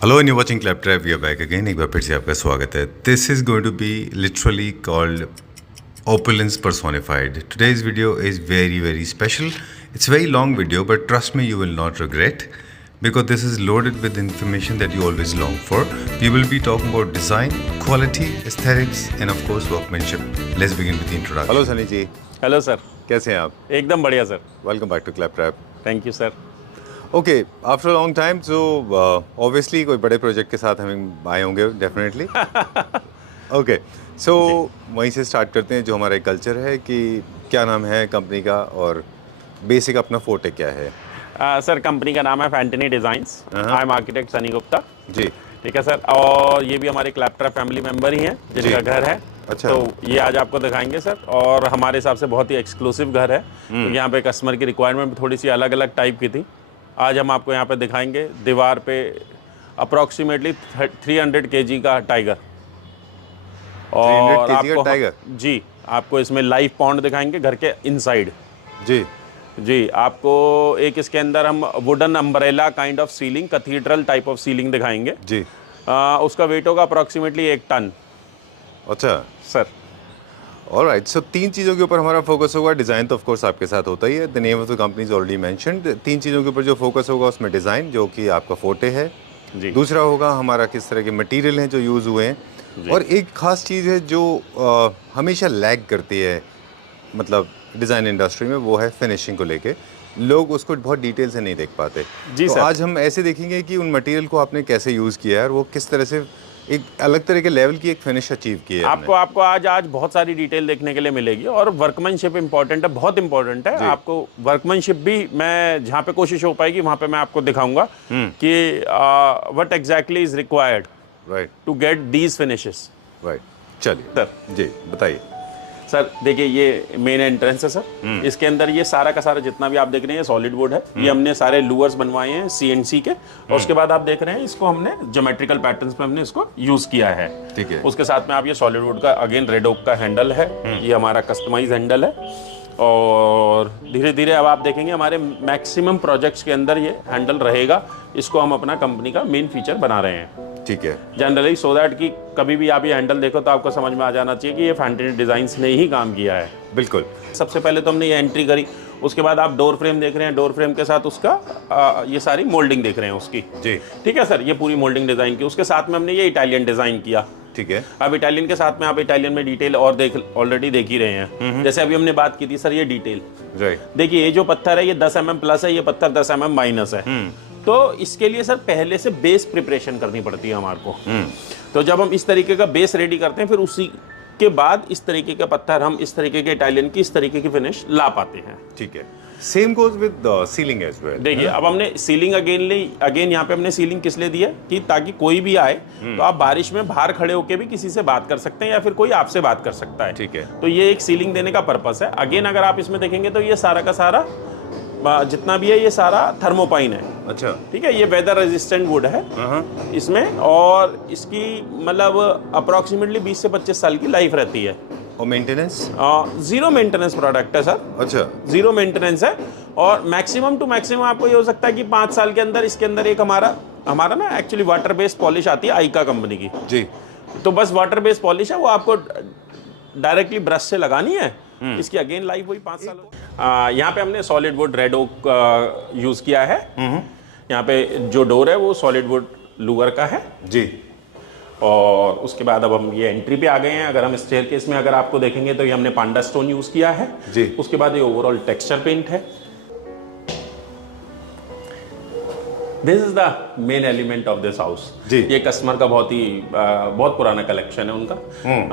Hello and you watching Claptrap, we are back again. एक बार फिर से आपका स्वागत है। This is going to be literally called opulence personified. Today's video is very special. It's a very long video, but trust me, you will not regret because this is loaded with information that you always long for. We will be talking about design, quality, aesthetics, and of course workmanship. Let's begin with the introduction. Hello Sunny ji, hello sir. कैसे हैं आप? एकदम बढ़िया sir. Welcome back to Claptrap. Thank you sir. Okay, after long time so obviously कोई बड़े project के साथ हम आए होंगे डेफिनेटली। ओके, सो वहीं से स्टार्ट करते हैं जो हमारा कल्चर है कि क्या नाम है कंपनी का और बेसिक अपना फोटे क्या है। सर कंपनी का नाम है Fantony designs. I am architect Sunny Gupta ji. ठीक है सर। और ये भी हमारे क्लैपट्रैप फैमिली मेंबर ही हैं जिनका घर है। अच्छा। तो ये आज आपको दिखाएंगे सर, और हमारे हिसाब से बहुत ही एक्सक्लूसिव घर है। तो यहाँ पे कस्टमर की रिक्वायरमेंट थोड़ी सी अलग अलग टाइप की थी। आज हम आपको यहाँ पे दिखाएंगे दीवार पे अप्रॉक्सीमेटली 300 kg का टाइगर। 300 kg आपको का टाइगर? जी, आपको इसमें लाइव पॉन्ड दिखाएंगे घर के इनसाइड। जी जी, आपको एक इसके अंदर हम wooden umbrella kind of ceiling, cathedral type of ceiling दिखाएंगे जी। उसका वेट होगा अप्रॉक्सीमेटली 1 टन। अच्छा सर ऑलराइट, सो तीन चीज़ों के ऊपर हमारा फोकस होगा। डिज़ाइन तो ऑफ कोर्स आपके साथ होता ही है, the name of the company is already mentioned. तीन चीज़ों के ऊपर जो फोकस होगा उसमें डिज़ाइन, जो कि आपका फोटे है जी। दूसरा होगा हमारा किस तरह के मटेरियल हैं जो यूज़ हुए हैं, और एक ख़ास चीज़ है जो हमेशा लैग करती है मतलब डिज़ाइन इंडस्ट्री में, वो है फिनिशिंग को लेके। लोग उसको बहुत डिटेल से नहीं देख पाते। जी तो सर। आज हम ऐसे देखेंगे कि उन मटेरियल को आपने कैसे यूज़ किया है और वो किस तरह से एक अलग तरह के लेवल की एक फिनिश अचीव की है आपको आज बहुत सारी डिटेल देखने के लिए मिलेगी। और वर्कमैनशिप इंपॉर्टेंट है, बहुत इंपॉर्टेंट है। आपको वर्कमैनशिप भी मैं जहाँ पे कोशिश हो पाएगी वहाँ पे मैं आपको दिखाऊंगा कि what exactly is required right to get these finishes. Right. चलिए सर जी बताइए। सर देखिए, ये मेन एंट्रेंस है सर। इसके अंदर ये सारा का सारा जितना भी आप देख रहे हैं सॉलिड वुड है। ये हमने सारे लूअर्स बनवाए हैं CNC के। और उसके बाद आप देख रहे हैं इसको हमने ज्योमेट्रिकल पैटर्न्स में हमने इसको यूज किया है। ठीक है। उसके साथ में आप ये सॉलिड वुड का अगेन रेड ओक का हैंडल है। ये हमारा कस्टमाइज हैंडल है। और धीरे धीरे अब आप देखेंगे हमारे मैक्सिमम प्रोजेक्ट्स के अंदर ये हैंडल रहेगा। इसको हम अपना कंपनी का मेन फीचर बना रहे हैं ठीक है। जनरली, सो दैट कि कभी भी आप ये हैंडल देखो तो आपको समझ में आ जाना चाहिए कि ये फैंटनी डिजाइन्स ने ही काम किया है। बिल्कुल। सबसे पहले तो हमने ये एंट्री करी। उसके बाद आप डोर फ्रेम देख रहे हैं, डोर फ्रेम के साथ उसका ये सारी मोल्डिंग देख रहे हैं उसकी। जी ठीक है सर, ये पूरी मोल्डिंग डिजाइन की। उसके साथ में हमने ये इटालियन डिजाइन किया। ठीक है। अब इटालियन के साथ में आप इटालियन में डिटेल और ऑलरेडी देख ही रहे हैं। जैसे अभी हमने बात की थी सर, ये डिटेल राइट। देखिए, ये जो पत्थर है ये 10 mm प्लस है, ये पत्थर 10 mm माइनस है। तो इसके लिए सर पहले से बेस प्रिपरेशन करनी पड़ती है हमारे को। तो जब हम इस तरीके का बेस रेडी करते हैं, फिर उसी के बाद इस तरीके का पत्थर हम इस तरीके के इटालियन की इस तरीके की फिनिश ला पाते हैं। ठीक है। Same goes with ceiling as well. देखिए, अब हमने सीलिंग अगेन यहाँ पे हमने सीलिंग किस लिए दी है कि ताकि कोई भी आए तो आप बारिश में बाहर खड़े होकर भी किसी से बात कर सकते हैं या फिर कोई आपसे बात कर सकता है। ठीक है। तो ये एक सीलिंग देने का पर्पस है। अगेन अगर आप इसमें देखेंगे तो ये सारा का सारा जितना भी है ये सारा थर्मोपाइन है। अच्छा। ठीक है, ये वेदर रेजिस्टेंट वुड है इसमें, और इसकी मतलब अप्रोक्सीमेटली 20 से 25 साल की लाइफ रहती है। और मेंटेनेंस? जीरो मेंटेनेंस प्रोडक्ट है सर। अच्छा। जीरो मेंटेनेंस है। और मैक्सिमम टू मैक्सिमम आपको ये हो सकता है कि 5 साल के अंदर इसके अंदर एक हमारा ना एक्चुअली वाटर बेस्ड पॉलिश आती है आइका कंपनी की। जी। तो बस वाटर बेस्ड पॉलिश है, वो आपको डायरेक्टली ब्रश से लगानी है। इसकी अगेन लाइफ वही 5 साल। यहाँ पे हमने solid wood red oak use किया है। यहाँ पे जो डोर है वो सॉलिड वुड लूअर का है जी। और उसके बाद अब हम ये एंट्री पे आ गए हैं। अगर हम स्टेयरकेस में अगर आपको देखेंगे तो ये हमने पांडा स्टोन यूज किया है जी। उसके बाद ये ओवरऑल टेक्सचर पेंट है। This is the main element of this house. ये कस्टमर का बहुत पुराना कलेक्शन है उनका,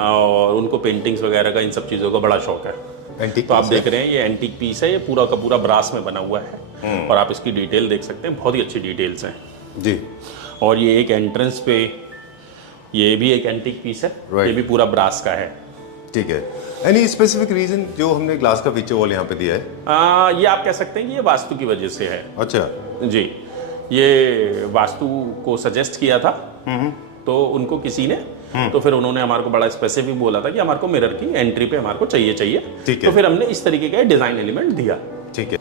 और उनको पेंटिंग्स वगैरह का इन सब चीज़ों का बड़ा शौक है। एंटीक तो आप देख रहे हैं ये एंटीक पीस है, ये पूरा का पूरा ब्रास में बना हुआ है। और आप इसकी डिटेल देख सकते हैं, बहुत ही अच्छी डिटेल्स हैं जी। और ये एक एंट्रेंस पे ये भी एक एंटीक पीस है। ये भी पूरा ब्रास का है। ठीक है। एनी स्पेसिफिक रीजन जो हमने ग्लास का फीचर वॉल यहाँ पे दिया है? ये आप कह सकते हैं कि ये वास्तु की वजह से है। अच्छा जी, ये वास्तु को सजेस्ट किया था तो उनको किसी ने, तो फिर उन्होंने हमारे को बड़ा स्पेसिफिक बोला था कि हमारे को मिरर की एंट्री पे हमारे को चाहिए। तो फिर हमने इस तरीके का डिजाइन एलिमेंट दिया। ठीक है।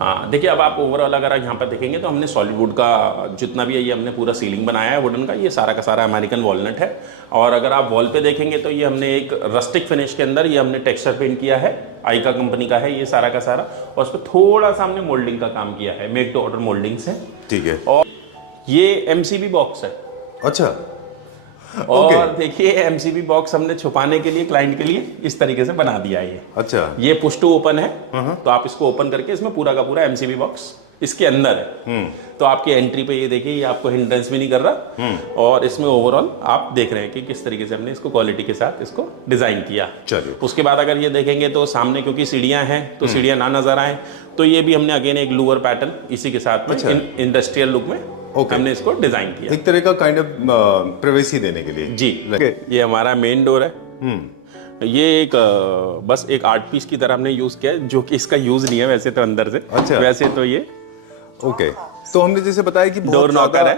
हाँ देखिए, अब आप ओवरऑल अगर आप यहाँ पर देखेंगे तो हमने सॉलिड वुड का जितना भी है ये हमने पूरा सीलिंग बनाया है वुडन का, ये सारा का सारा अमेरिकन वॉलनट है। और अगर आप वॉल पे देखेंगे तो ये हमने एक रस्टिक फिनिश के अंदर ये हमने टेक्सचर पेंट किया है, आइका कंपनी का है ये सारा का सारा, और उस पर थोड़ा सा हमने मोल्डिंग का काम किया है, मेड टू ऑर्डर मोल्डिंग्स है। ठीक है। और ये एमसीबी बॉक्स है। अच्छा। और देखिए एमसीबी बॉक्स हमने छुपाने के लिए क्लाइंट के लिए इस तरीके से बना दिया है ये। अच्छा। ये पुश टू ओपन है, तो आप इसको ओपन करके इसमें पूरा का पूरा एमसीबी बॉक्स इसके अंदर है। तो आपकी एंट्री पे ये देखिए, ये आपको हिंड्रेंस भी नहीं कर रहा, और इसमें ओवरऑल आप देख रहे हैं कि किस तरीके से हमने इसको क्वालिटी के साथ इसको डिजाइन किया। चलिए। उसके बाद अगर ये देखेंगे तो सामने क्योंकि सीढ़ियां हैं तो सीढ़ियां ना नजर आए, तो ये भी हमने अगेन एक लूअर पैटर्न इसी के साथ में इंडस्ट्रियल लुक में हमने इसको डिजाइन किया, एक तरह का काइंड ऑफ प्राइवेसी देने के लिए। जी। ये हमारा मेन डोर है। ये एक बस एक आर्ट पीस की तरह हमने यूज किया है, जो कि इसका यूज नहीं है वैसे तो अंदर से। अच्छा। वैसे तो ये ओके। तो हमने जैसे बताया कि डोर नॉकर है।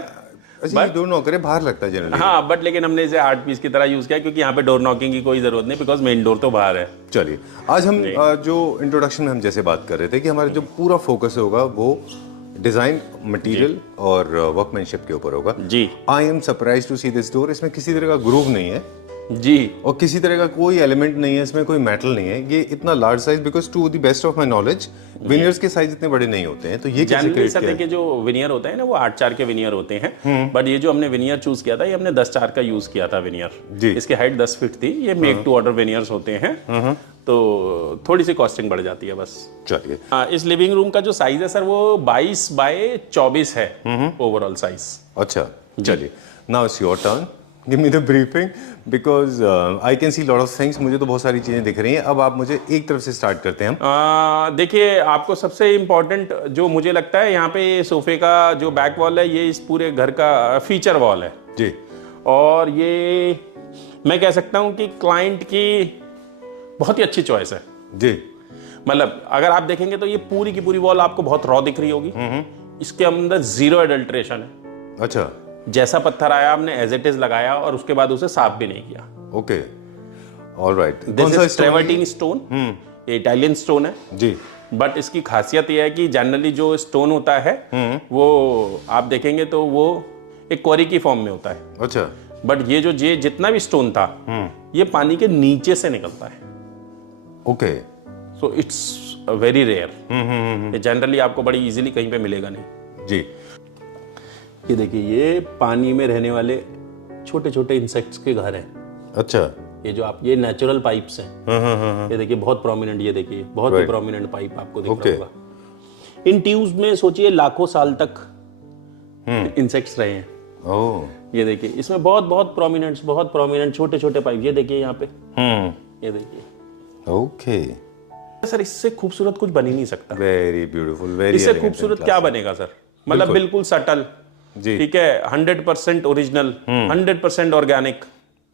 अच्छा, ये डोर नॉकर है, बाहर लगता है जनरली। हाँ, बट लेकिन हमने इसे आर्ट पीस की तरह यूज किया क्योंकि यहाँ पे डोर नॉकिंग की कोई जरूरत नहीं, बिकॉज मेन डोर तो बाहर है। चलिए, आज हम जो इंट्रोडक्शन में हम जैसे बात कर रहे थे कि हमारा जो पूरा फोकस होगा वो डिजाइन, मटेरियल और वर्कमैनशिप के ऊपर होगा। जी। I am surprise to see this door. इसमें किसी तरह का ग्रूव नहीं है जी, और किसी तरह का कोई एलिमेंट नहीं है, इसमें कोई मेटल नहीं है। ये इतना large size, because to the best of my knowledge veneers के साइज इतने बड़े नहीं होते हैं, तो ये कैसे जनरली क्रिएट सर किया है? देखिए जो विनियर होते हैं ना वो 8/4 के विनियर होते हैं, बट ये जो हमने विनियर चूज किया था ये हमने 10/4 का यूज किया था विनियर। जी। इसकी हाइट 10 फीट थी। ये मेक टू ऑर्डर विनियर्स होते हैं, तो थोड़ी सी कॉस्टिंग बढ़ जाती है बस। चलिए। इस लिविंग रूम का जो साइज है सर वो 22/24 है ओवरऑल साइज। अच्छा, चलिए। Now it's your turn, give me the briefing, because I can see lot of things. मुझे तो बहुत सारी चीजें दिख रही हैं। अब आप मुझे एक तरफ से स्टार्ट करते हैं हम। देखिए आपको सबसे इम्पोर्टेंट जो मुझे लगता है यहाँ पे सोफे का जो बैक वॉल है ये इस पूरे घर का फीचर वॉल है जी। और ये मैं कह सकता हूँ कि क्लाइंट की बहुत ही अच्छी चॉइस है जी। मतलब अगर आप देखेंगे तो ये पूरी की पूरी वॉल आपको बहुत रॉ दिख रही होगी। इसके अंदर 0 एडल्ट्रेशन है। अच्छा। जैसा पत्थर आया हमने एज इट इज लगाया और उसके बाद उसे साफ भी नहीं किया। Okay, alright. This is travertine stone, ये इटालियन स्टोन है जी। बट इसकी खासियत यह है कि जनरली जो स्टोन होता है वो आप देखेंगे तो वो एक क्वारी की फॉर्म में होता है। अच्छा। बट ये जो जितना भी स्टोन था ये पानी के नीचे से निकलता है। Okay. So it's very rare. ये जनरली आपको बड़ी इजीली कहीं पे मिलेगा नहीं जी। ये देखिए ये पानी में रहने वाले छोटे छोटे इंसेक्ट्स के घर हैं। अच्छा। ये जो आप ये नेचुरल पाइप्स हैं। ये देखिए बहुत प्रोमिनेंट, ये देखिए बहुत ही प्रोमिनेंट पाइप आपको दिख रहा होगा। इन ट्यूब्स में सोचिए लाखों साल तक इंसेक्ट्स रहे हैं। ओह। ये देखिए इसमें बहुत प्रोमिनेंट छोटे छोटे पाइप, ये देखिए यहाँ पे। ये देखिए। ओके। सर इससे खूबसूरत कुछ बन ही नहीं सकता। Very beautiful, very. इससे खूबसूरत क्या बनेगा सर? मतलब बिल्कुल सटल, जी। ठीक है, 100% original, 100% organic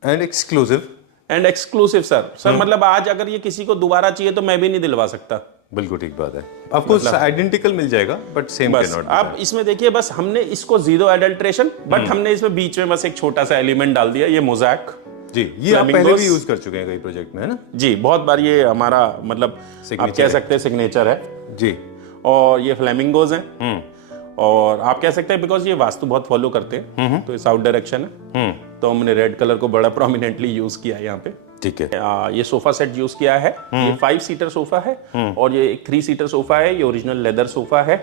and exclusive. And exclusive sir मतलब आज अगर ये किसी को दोबारा चाहिए तो मैं भी नहीं दिलवा सकता। बिल्कुल ठीक बात है। आपको आइडेंटिकल मिल जाएगा बट सेम कैन बस नॉट। अब इसमें देखिए बस हमने इसको 0 एडल्ट्रेशन, बट हमने इसमें बीच में बस एक छोटा सा एलिमेंट डाल दिया, ये मोज़ैक। जी, ये आप पहले भी यूज कर चुके हैं कई प्रोजेक्ट में, है ना? जी, बहुत बार ये हमारा मतलब आप कह सकते हैं सिग्नेचर है जी। और ये फ्लेमिंगोज हैं और आप कह सकते हैं बिकॉज ये वास्तु बहुत फॉलो करते हैं तो ये साउथ डायरेक्शन है तो हमने रेड कलर को बड़ा प्रोमिनेंटली यूज किया है यहाँ पे। ठीक है। ये सोफा सेट यूज किया है। ये 5 सीटर सोफा है और ये एक 3 सीटर सोफा है। ये ओरिजिनल लेदर सोफा है,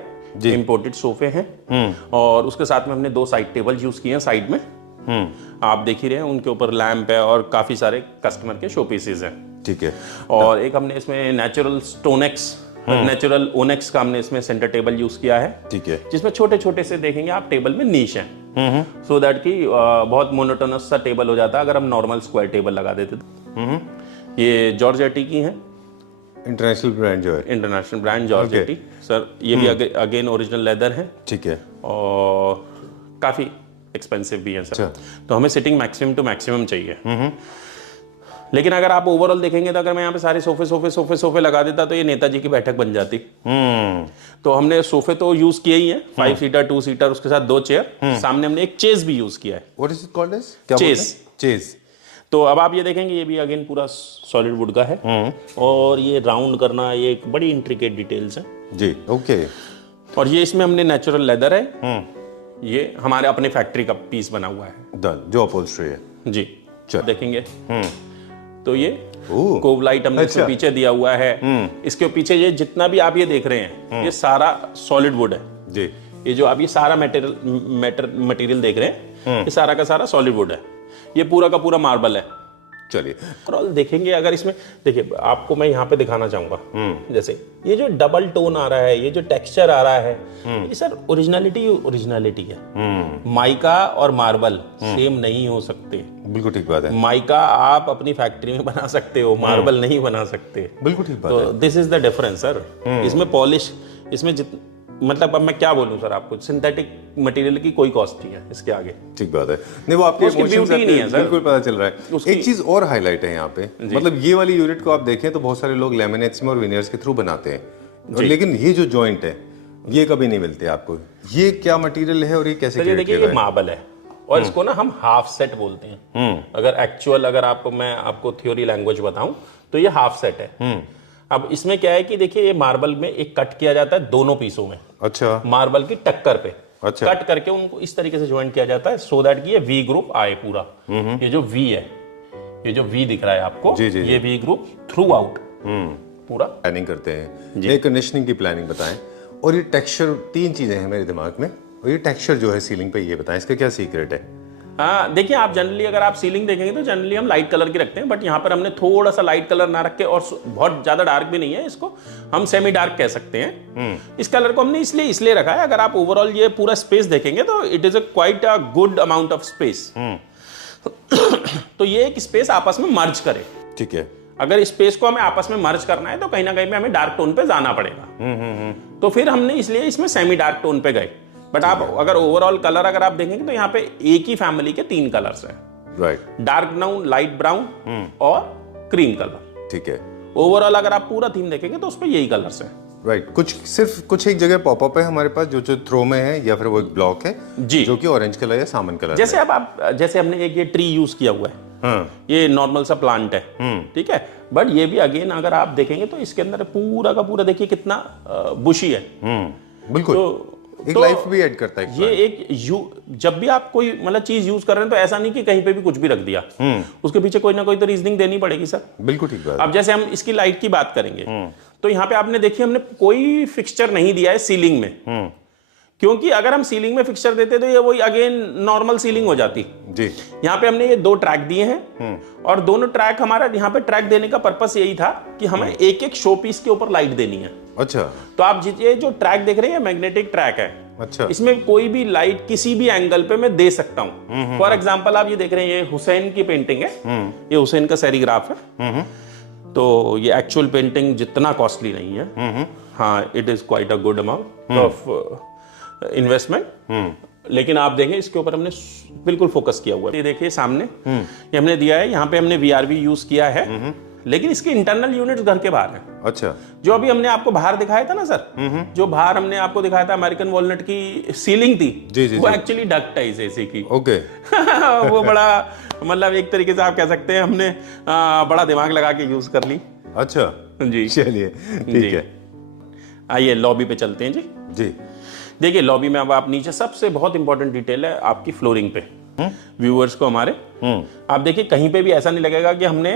इंपोर्टेड सोफे हैं और उसके साथ में हमने 2 साइड टेबल यूज किए हैं साइड में। आप देख ही रहे हैं उनके ऊपर लैंप है और काफी सारे कस्टमर के शो पीसेज हैं। ठीक है। और एक हमने इसमें नेचुरल स्टोनेक्स, नेचुरल ओनेक्स का हमने इसमें सेंटर टेबल यूज किया है। ठीक है। जिसमें छोटे छोटे से देखेंगे आप टेबल में नीश हैं, सो दैट कि बहुत मोनोटोनस सा टेबल हो जाता है अगर हम नॉर्मल स्क्वायर टेबल लगा देते तो। ये जॉर्जेटी की है, इंटरनेशनल ब्रांड जो है। International brand Giorgetti sir. ये भी अगेन ओरिजिनल लेदर है। ठीक है। और काफी एक्सपेंसिव भी है सर। तो हमें सिटिंग मैक्सिमम टू मैक्सिमम चाहिए। लेकिन अगर आप ओवरऑल देखेंगे तो अगर मैं यहाँ पे सारे सोफे लगा देता तो ये नेताजी की बैठक बन जाती। तो हमने सोफे तो यूज किए ही हैं, 5 सीटर 2 सीटर, उसके साथ 2 चेयर, सामने हमने एक चेस भी यूज किया है। What is it called as? क्या चेस। चेस। तो अब आप ये देखेंगे ये भी अगेन पूरा सॉलिड वुड का है और ये राउंड करना ये एक बड़ी इंट्रिकेट डिटेल्स है। जी, ओके। और ये इसमें हमने नेचुरल लेदर है, ये हमारे अपने फैक्ट्री का पीस बना हुआ है। डन, जो अपहोल्स्ट्री है। जी, चल। देखेंगे तो ये ओह, कोव लाइट हमने इसमें अच्छा। पीछे दिया हुआ है। इसके पीछे ये जितना भी आप ये देख रहे हैं, ये सारा सॉलिड वुड है। जी, ये जो आप ये सारा मटेरियल देख रहे हैं, ये सारा का सारा सॉलिड वुड है। ये पूरा का पूरा मार्बल है। चलिए। ओवरऑल देखेंगे अगर इसमें, देखिए आपको मैं यहाँ पे दिखाना चाहूंगा, जैसे ये जो डबल टोन आ रहा है, ये जो टेक्सचर आ रहा है, ये सर ओरिजिनलिटी है। माइका और मार्बल सेम नहीं हो सकते। बिल्कुल ठीक बात है। माइका आप अपनी फैक्ट्री में बना सकते हो, मार्बल नहीं बना सकते। बिल्कुल ठीक बात तो है। This is the difference sir. इसमें पॉलिश, इसमें मतलब अब मैं क्या बोलूं सर आपको, सिंथेटिक मटेरियल की कोई कॉस्ट नहीं है इसके आगे। ठीक बात है। नहीं, वो आपके उसकी इमोशंस beauty नहीं है सर। बिल्कुल पता चल रहा है। उसकी- एक चीज और हाईलाइट है यहाँ पे, मतलब ये वाली यूनिट को आप देखें तो बहुत सारे लोग लैमिनेट्स में और विनियर्स के थ्रू बनाते हैं, और लेकिन ये जो जॉइंट है ये कभी नहीं मिलते आपको। ये क्या मटेरियल है और ये कैसे तो ये create देखिए, किया ये गया है? मार्बल है और इसको ना हम हाफ सेट बोलते हैं। अगर आपको मैं आपको थ्योरी लैंग्वेज बताऊं तो ये हाफ सेट है। अब इसमें क्या है कि देखिए, ये मार्बल में एक कट किया जाता है दोनों पीसों में, अच्छा, मार्बल की टक्कर पे। अच्छा। कट करके उनको इस तरीके से ज्वाइन किया जाता है सो दैट कि ये वी ग्रुप आए पूरा। ये जो वी है, ये जो वी दिख रहा है आपको, जी, जी, जी। ये वी ग्रुप थ्रू आउट पूरा। प्लानिंग करते हैं, एयर कंडीशनिंग की प्लानिंग बताएं। और ये टेक्सचर, तीन चीजें हैं मेरे दिमाग में, और ये टेक्सचर जो है सीलिंग पे, ये बताएं इसका क्या सीक्रेट है? हाँ देखिए, आप जनरली अगर आप सीलिंग देखेंगे तो जनरली हम लाइट कलर की रखते हैं, बट यहाँ पर हमने थोड़ा सा लाइट कलर ना रख के, और बहुत ज्यादा डार्क भी नहीं है, इसको हम सेमी डार्क कह सकते हैं। इस कलर को हमने इसलिए रखा है, अगर आप ओवरऑल ये पूरा स्पेस देखेंगे तो it is quite a good amount of space. तो ये एक स्पेस आपस में मर्ज करे। ठीक है। अगर स्पेस को हमें आपस में मर्ज करना है तो कहीं ना कहीं पे हमें डार्क टोन पे जाना पड़ेगा। तो फिर हमने इसलिए इसमें सेमी डार्क टोन पे गए। बट आप अगर ओवरऑल कलर अगर आप देखेंगे तो यहाँ पे एक ही फैमिली के 3 कलर्स हैं, right, dark brown, light brown और क्रीम कलर। ठीक है। ओवरऑल अगर आप पूरा थीम देखेंगे तो उसमें यही कलर्स हैं। राइट, कुछ एक जगह पॉपअप है हमारे पास जो थ्रो में है, या फिर वो एक ब्लॉक है जी, जो कि ऑरेंज कलर या सामन कलर जैसे अब आप जैसे हमने एक ये ट्री यूज किया हुआ है, ये नॉर्मल सा प्लांट है, ठीक है, बट ये भी अगेन अगर आप देखेंगे तो इसके अंदर पूरा का पूरा देखिए कितना बुशी है। बिल्कुल, एक लाइफ भी ऐड करता है। ये एक जब भी आप कोई मतलब चीज यूज कर रहे हैं तो ऐसा नहीं कि कहीं पे भी कुछ भी रख दिया, उसके पीछे कोई ना कोई तो रीजनिंग देनी पड़ेगी सर। बिल्कुल ठीक बात है। अब जैसे हम इसकी लाइट की बात करेंगे तो यहाँ पे आपने देखिए हमने कोई फिक्सचर नहीं दिया है सीलिंग में, क्योंकि अगर हम सीलिंग में फिक्सचर देते तो ये वही अगेन नॉर्मल सीलिंग हो जाती जी। यहाँ पे हमने ये 2 ट्रैक दिए हैं, और दोनों ट्रैक हमारा यहाँ पे ट्रैक देने का पर्पस यही था कि हमें एक एक शो पीस के ऊपर लाइट देनी है। अच्छा, तो आप ये जो ट्रैक देख रहे हैं मैग्नेटिक ट्रैक है। अच्छा, इसमें कोई भी लाइट किसी भी एंगल पे मैं दे सकता हूँ। फॉर एग्जाम्पल आप ये देख रहे हैं, ये हुसैन की पेंटिंग है, ये हुसैन का सेरीग्राफ है। तो ये एक्चुअल पेंटिंग जितना कॉस्टली नहीं है, हाँ, it is quite a good amount of investment, लेकिन आप देखें इसके ऊपर हमने बिल्कुल फोकस किया हुआ है। ये देखिए सामने ये हमने दिया है, यहाँ पे हमने VRV यूज किया है, लेकिन इसके इंटरनल यूनिट्स घर के बाहर हैं। अच्छा, जो अभी हमने आपको बाहर दिखाया था ना सर, जो बाहर हमने आपको दिखाया था अमेरिकन वॉलनट की सीलिंग थी, जी, वो एक्चुअली डक्ट है इस एसी की। ओके। वो बड़ा मतलब एक तरीके से आप कह सकते हैं हमने बड़ा दिमाग लगा के यूज कर ली। अच्छा जी, चलिए ठीक है। आइए लॉबी पे चलते हैं जी। जी, देखिए लॉबी में अब आप नीचे, सबसे बहुत इंपॉर्टेंट डिटेल है आपकी फ्लोरिंग पे, व्यूअर्स को हमारे, आप देखिए कहीं पे भी ऐसा नहीं लगेगा कि हमने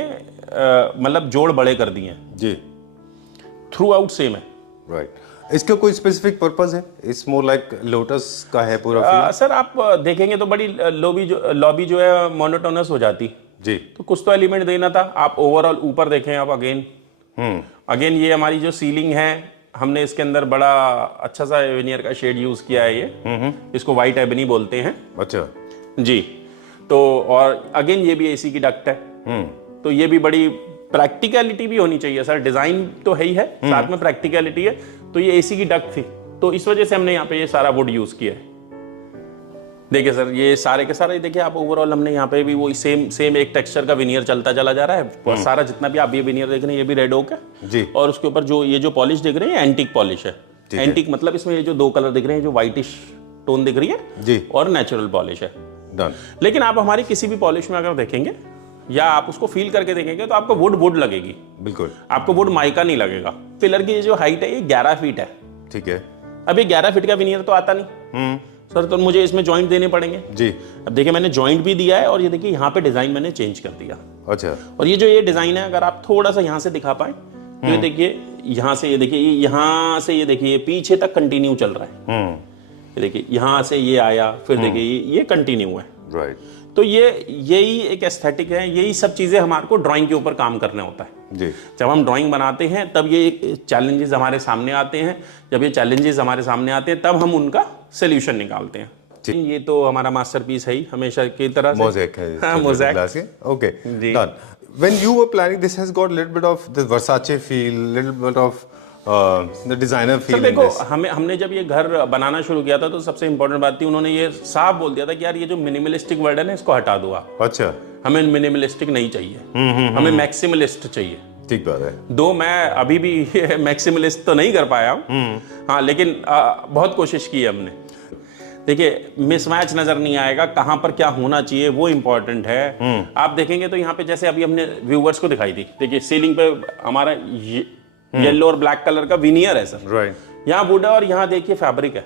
मतलब जोड़ बड़े कर दिए हैं जी, थ्रू आउट सेम है। राइट। इसका कोई स्पेसिफिक पर्पस है? इट्स मोर लाइक लोटस का है पूरा सर आप देखेंगे तो बड़ी लॉबी जो है मोनोटोनस हो जाती जी, तो कुछ तो एलिमेंट देना था। आप ओवरऑल ऊपर देखें आप अगेन ये हमारी जो सीलिंग है, हमने इसके अंदर बड़ा अच्छा सा वेनियर का शेड यूज किया है, ये इसको व्हाइट एबनी बोलते हैं। अच्छा जी, तो और अगेन ये भी एसी की डक्ट है, तो ये भी बड़ी प्रैक्टिकलिटी भी होनी चाहिए सर। डिजाइन तो है ही है, साथ में प्रैक्टिकलिटी है। तो ये एसी की डक्ट थी, तो इस वजह से हमने यहाँ पे ये सारा वुड यूज किया है। देखिए सर, ये सारे के सारे देखिए आप ओवरऑल हमने यहाँ पे भी वो सेम एक टेक्सचर का विनियर चलता चला जा रहा है। सारा जितना भी आप ये विनियर देख रहे हैं, ये भी रेड ओक है जी, और उसके ऊपर जो ये जो पॉलिश देख रहे हैं एंटीक पॉलिश है। एंटीक मतलब इसमें ये जो 2 कलर दिख रहे हैं, जो व्हाइटिश टोन दिख रही है जी, और नेचुरल पॉलिश है। डन। लेकिन आप हमारी किसी भी पॉलिश में अगर देखेंगे या आप उसको फील करके देखेंगे तो आपको वुड लगेगी, बिल्कुल आपको वुड माइका नहीं लगेगा। पिलर की जो हाइट है ये 11 फीट है। ठीक है। अब ये 11 फीट का विनियर तो आता नहीं सर, तो मुझे इसमें जॉइंट देने पड़ेंगे जी। अब देखिए मैंने जॉइंट भी दिया है और ये देखिए यहाँ पे डिजाइन मैंने चेंज कर दिया। अच्छा। और ये जो ये डिजाइन है अगर आप थोड़ा सा यहाँ से दिखा पाए तो ये देखिए यहाँ से ये देखिए यहाँ से ये देखिए पीछे तक कंटिन्यू चल रहा है। ये देखिए यहाँ से ये आया फिर देखिए ये कंटिन्यू है। राइट। तो यही एक एस्थेटिक है, यही सब चीजें हमारे को ड्राइंग के ऊपर काम करना होता है जी। जब हम ड्राइंग बनाते हैं तब ये चैलेंजेस हमारे सामने आते हैं, जब ये चैलेंजेस हमारे सामने आते हैं तब हम उनका सोल्यूशन निकालते हैं। ये तो हमारा मास्टरपीस है ही हमेशा की तरह से। मोज़ेक है। हाँ, मोज़ेक। ओके जी। Done. When you were planning, this has got a little bit of the Versace feel, little bit of the designer feel sir in देखो this. हमने जब ये घर बनाना शुरू किया था तो सबसे इंपॉर्टेंट बात थी, उन्होंने ये साफ बोल दिया था कि यार ये जो मिनिमलिस्टिक वर्ड है ना इसको हटा दो आप। अच्छा। हमें मिनिमलिस्टिक नहीं चाहिए, हमें मैक्सिमलिस्ट चाहिए। ठीक बात है। दो मैं अभी भी मैक्सिमलिस्ट तो नहीं कर पाया हूँ, हाँ, लेकिन बहुत कोशिश की है हमने। देखिए मिसमैच नजर नहीं आएगा, कहां पर क्या होना चाहिए वो इंपॉर्टेंट है। आप देखेंगे तो यहाँ पे जैसे अभी हमने व्यूवर्स को दिखाई थी, देखिए सीलिंग पे हमारा येलो और ब्लैक कलर का विनियर है सर। राइट। यहाँ वुड है और यहाँ देखिए फैब्रिक है।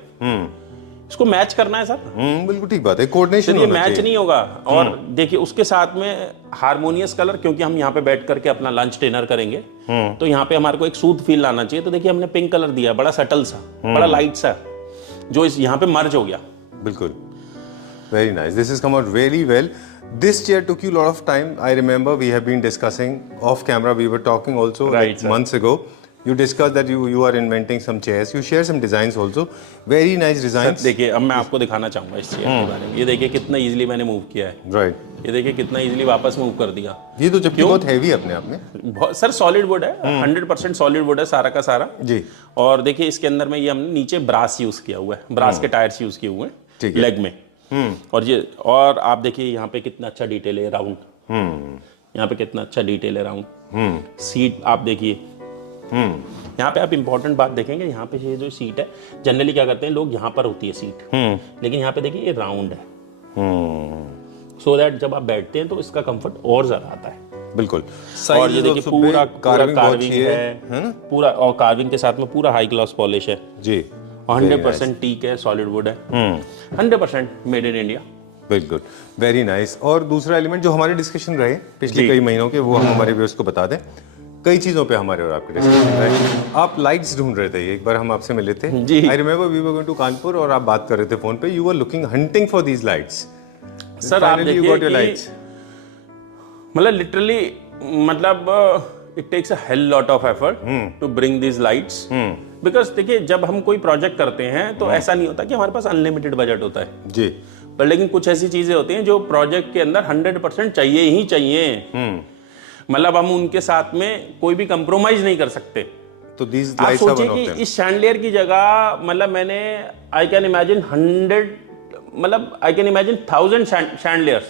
इसको मैच करना है सर। बिल्कुल ठीक बात है, कोऑर्डिनेशन ये होना मैच चाहिए। नहीं होगा। और देखिए उसके साथ में हारमोनियस कलर, क्योंकि हम यहाँ पे बैठ करके अपना लंच डिनर करेंगे तो यहाँ पे हमारे को एक सूद फील लाना चाहिए। तो देखिए हमने पिंक कलर दिया, बड़ा सटल सा, बड़ा लाइट सा, जो इस यहाँ पे मर्ज हो गया। बिल्कुल। Very nice. This has come out very well. This chair took you a lot of time. I remember we have been discussing off camera. We were talking also Right, like sir. months ago. You discussed that you are inventing some chairs. You share some designs also. Very nice designs. देखिए अब मैं आपको दिखाना चाहूंगा इस chair के बारे में। ये देखिए कितना इजीली मैंने मूव किया है। Right. ये देखिए कितना इजीली वापस मूव कर दिया। ये तो जबकि बहुत हैवी अपने आप में। बहुत सर सॉलिड वुड है, 100% सॉलिड वुड है सारा का सारा जी। और देखिए इसके अंदर में ये हमने नीचे ब्रास यूज किया हुआ है, ब्रास के टायर्स यूज किए हुए ठीक हैं है। लेग में। और ये और आप देखिए यहाँ पे कितना अच्छा डिटेल है राउंड, यहाँ पे कितना अच्छा डिटेल है राउंड। सीट आप देखिए, यहाँ पे आप इंपॉर्टेंट बात देखेंगे, यहाँ पे ये जो सीट है जनरली क्या करते हैं लोग, यहाँ पर होती है सीट, लेकिन यहाँ पे देखिए ये राउंड है, सो दैट जब आप बैठते हैं तो इसका कंफर्ट और ज्यादा आता है। बिल्कुल। और ये देखिए पूरा कार्विंग कार्विंग है पूरा, और कार्विंग के साथ में पूरा हाई क्लास पॉलिश है जी। 100% टीक है, सॉलिड वुड है, 100% मेड इन इंडिया। बिल्कुल। Very nice. और दूसरा एलिमेंट जो हमारे डिस्कशन रहे पिछले कई महीनों के, वो हम हमारे व्यूअर्स को बता दें। कई चीजों पे हमारे और आपके डिस्कशन रहे। आप लाइट्स ढूंढ रहे थे, एक बार हम आपसे मिले थे। जी। I remember we were going to Kanpur और आप बात कर रहे थे फोन पे। You were looking hunting for these lights. Sir आप Finally you got your देखिए lights. मतलब लिटरली मतलब it takes a hell lot of effort to bring these lights, because देखिए जब हम कोई प्रोजेक्ट करते हैं तो ऐसा नहीं होता कि हमारे पास अनलिमिटेड बजट होता है जी। पर, लेकिन कुछ ऐसी चीजें होती हैं जो प्रोजेक्ट के अंदर 100% चाहिए ही चाहिए। मतलब हम उनके साथ में कोई भी कंप्रोमाइज नहीं कर सकते। तो दीज आप लाइट्स आर सोचिए वन ऑफ कि देम। इस शैंडलियर की जगह मतलब मैंने आई कैन इमेजिन 1000 शैंडलियर्स,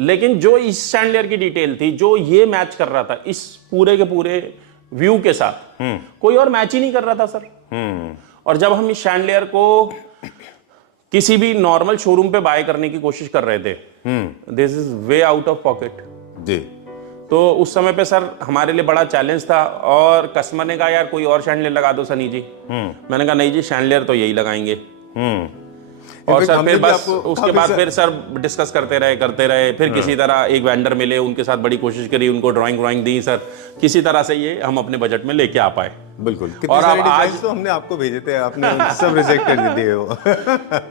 लेकिन जो इस शैंडलियर की डिटेल थी, जो ये मैच कर रहा था इस पूरे के पूरे व्यू के साथ, कोई और मैच ही नहीं कर रहा था सर। और जब हम इस शैंडलियर को किसी भी नॉर्मल शोरूम पे बाय करने की कोशिश कर रहे थे, this is way out of pocket जी। तो उस समय पे सर हमारे लिए बड़ा चैलेंज था। और कस्टमर ने कहा यार कोई और शैंडलियर लगा दो सनी जी। मैंने कहा नहीं जी, शैंडलियर तो यही लगाएंगे। और सर फिर बस उसके बाद फिर सर डिस्कस करते रहे। फिर किसी तरह एक वेंडर मिले, उनके साथ बड़ी कोशिश करी, उनको ड्राइंग दी सर, किसी तरह से ये हम अपने बजट में लेके आ पाए। बिल्कुल। और अब आज तो हमने आपको भेजे थे, आपने सब रिजेक्ट कर दिए वो।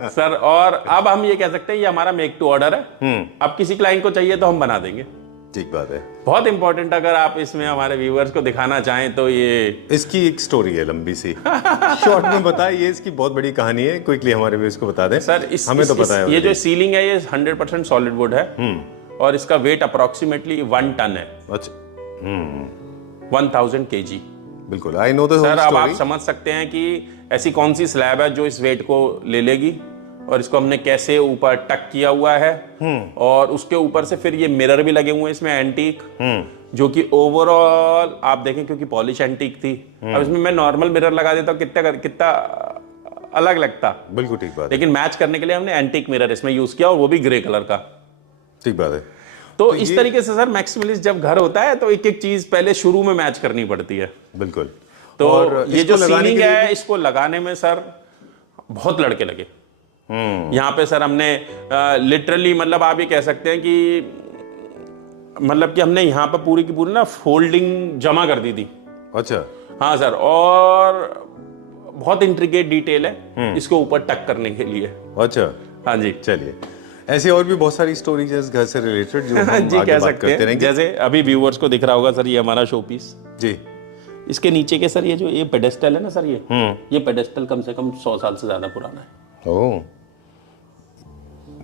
सर और अब हम ये कह सकते हैं ये हमारा मेक टू ऑर्डर है। अब किसी क्लाइंट को चाहिए तो हम बना देंगे। ठीक बात है। बहुत इंपॉर्टेंट, अगर आप इसमें हमारे व्यूअर्स को दिखाना चाहें तो ये इसकी एक स्टोरी है लंबी सी। शॉर्ट में बताए, ये इसकी बहुत बड़ी कहानी है। क्विकली हमारे व्यूअर्स को बता दें सर। हमें तो पता है। ये जो सीलिंग है ये 100% सॉलिड वुड है और इसका वेट अप्रोक्सीमेटली 1 टन है। अच्छा। 1000 kg। बिल्कुल। आई नो द सर अब आप स्टोरी। समझ सकते हैं कि ऐसी कौन सी स्लैब है जो इस वेट को ले लेगी, और इसको हमने कैसे ऊपर टक किया हुआ है। और उसके ऊपर से फिर ये मिरर भी लगे हुए हैं इसमें एंटीक, जो कि ओवरऑल आप देखें क्योंकि पॉलिश एंटीक थी। अब इसमें मैं नॉर्मल मिरर लगा देता हूँ, कितना अलग लगता। बिल्कुल ठीक बात है। लेकिन मैच करने के लिए हमने एंटीक मिरर इसमें यूज किया, और वो भी ग्रे कलर का। ठीक बात है। तो इस तरीके से सर मैक्सिमलिस्ट जब घर होता है तो एक एक चीज पहले शुरू में मैच करनी पड़ती है। बिल्कुल। तो और ये इसको जो लगाने सीलिंग के लिए है इसको लगाने में सर बहुत लड़के लगे। यहाँ पे सर हमने लिटरली मतलब आप ये कह सकते हैं कि मतलब कि हमने यहाँ पे पूरी की पूरी ना फोल्डिंग जमा कर दी थी। अच्छा, हाँ सर, और बहुत इंट्रिकेट डिटेल है इसको ऊपर टक करने के लिए। अच्छा, हाँ जी। चलिए, ऐसी और भी बहुत सारी स्टोरीज है इस घर से रिलेटेड जो हम जी आगे कह बात सकते करते हैं। रहेंगे। जैसे अभी व्यूअर्स को दिख रहा होगा सर, ये हमारा शो पीस, जी, इसके नीचे के सर ये जो ये पेडेस्टल है ना सर, ये पेडेस्टल कम से कम 100 साल से ज्यादा पुराना है। ओह,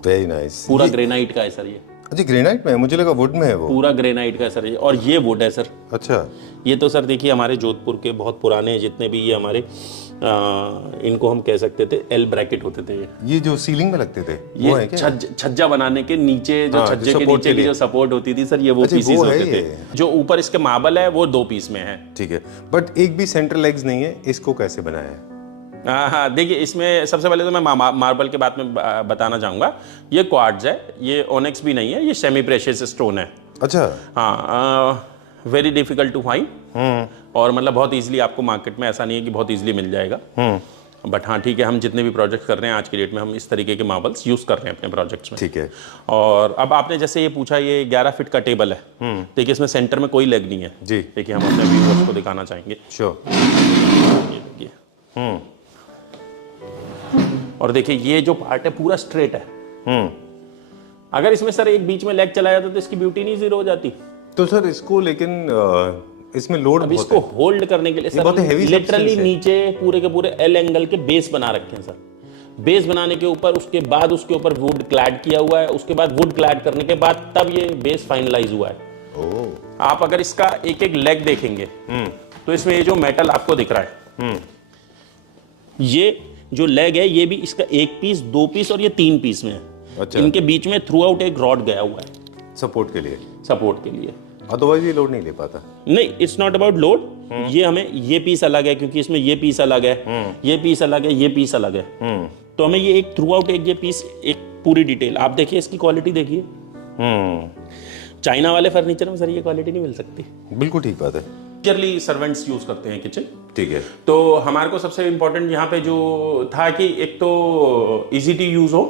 वेरी नाइस। पूरा ग्रेनाइट का है सर ये। अच्छा, ग्रेनाइट में है? मुझे लगा वुड में है वो। पूरा ग्रेनाइट का है सर ये, और ये वुड है सर। अच्छा, ये तो सर देखिए हमारे जोधपुर के बहुत पुराने जितने भी ये हमारे इनको हम कह सकते थे एल ब्रैकेट होते थे। ये जो सीलिंग में लगते थे वो है ये क्या? छज्जा बनाने के नीचे जो हाँ, छज्जे जो के support नीचे के की लिए। जो सपोर्ट होती थी सर, ये वो अच्छा, पीसीस वो है होते थे। ये। जो ऊपर इसके मार्बल है वो 2 पीस में है। ठीक है, बट एक भी सेंट्रल लेग्स नहीं है, इसको कैसे बनाया है? हाँ, देखिए इसमें सबसे पहले तो मैं मार्बल के बात में बताना चाहूँगा। ये क्वार्ट्ज है, ये ओनेक्स भी नहीं है, ये सेमी प्रेशियस स्टोन है। अच्छा, हाँ, वेरी डिफिकल्ट टू फाइंड, और मतलब बहुत इजीली आपको मार्केट में, ऐसा नहीं है कि बहुत इजीली मिल जाएगा। बट हाँ ठीक है, हम जितने भी प्रोजेक्ट कर रहे हैं आज की डेट में हम इस तरीके के मार्बल्स यूज़ कर रहे हैं अपने प्रोजेक्ट्स में। ठीक है। और अब आपने जैसे ये पूछा, ये 11 फीट का टेबल है। देखिए इसमें सेंटर में कोई लेग नहीं है। जी, देखिए हम अपने व्यूअर्स को दिखाना चाहेंगे। श्योर। ये देखिए, और देखिए ये जो पार्ट है पूरा स्ट्रेट है। अगर इसमें सर एक बीच में लेग चला जाता तो इसकी ब्यूटी नहीं जीरो हो जाती। तो सर इसको लेकिन इसमें लोड अब बहुत इसको है। होल्ड करने के लिए सर बहुत heavy लिटरली substance है। नीचे पूरे के पूरे एल एंगल के बेस बना रखे हैं सर। बेस बनाने के ऊपर उसके बाद उसके ऊपर वुड क्लैड किया हुआ है, उसके बाद वुड क्लैड करने के बाद तब ये बेस फाइनलाइज हुआ है। ओह, आप अगर इसका एक एक लेग देखेंगे तो इसमें ये जो मेटल आपको दिख रहा है, ये जो लेग है ये भी इसका 1 पीस, 2 पीस और ये 3 पीस में है। अच्छा। इनके बीच में थ्रू आउट एक रॉड गया हुआ है सपोर्ट के लिए, सपोर्ट के लिए। अदरवाइज ये लोड नहीं ले पाता। नहीं, इट्स नॉट अबाउट लोड। ये हमें ये पीस अलग है क्योंकि इसमें ये पीस अलग है, ये पीस अलग है, ये पीस अलग है। तो हमें ये एक थ्रू आउट एक ये पीस, एक पूरी डिटेल आप देखिए, इसकी क्वालिटी देखिए। चाइना वाले फर्नीचर में सर ये क्वालिटी नहीं मिल सकती। बिल्कुल ठीक बात है। जनरली सर्वेंट्स यूज करते हैं किचन। ठीक है। तो हमारे को सबसे इम्पोर्टेंट यहाँ पे जो था कि एक तो इजी टू यूज हो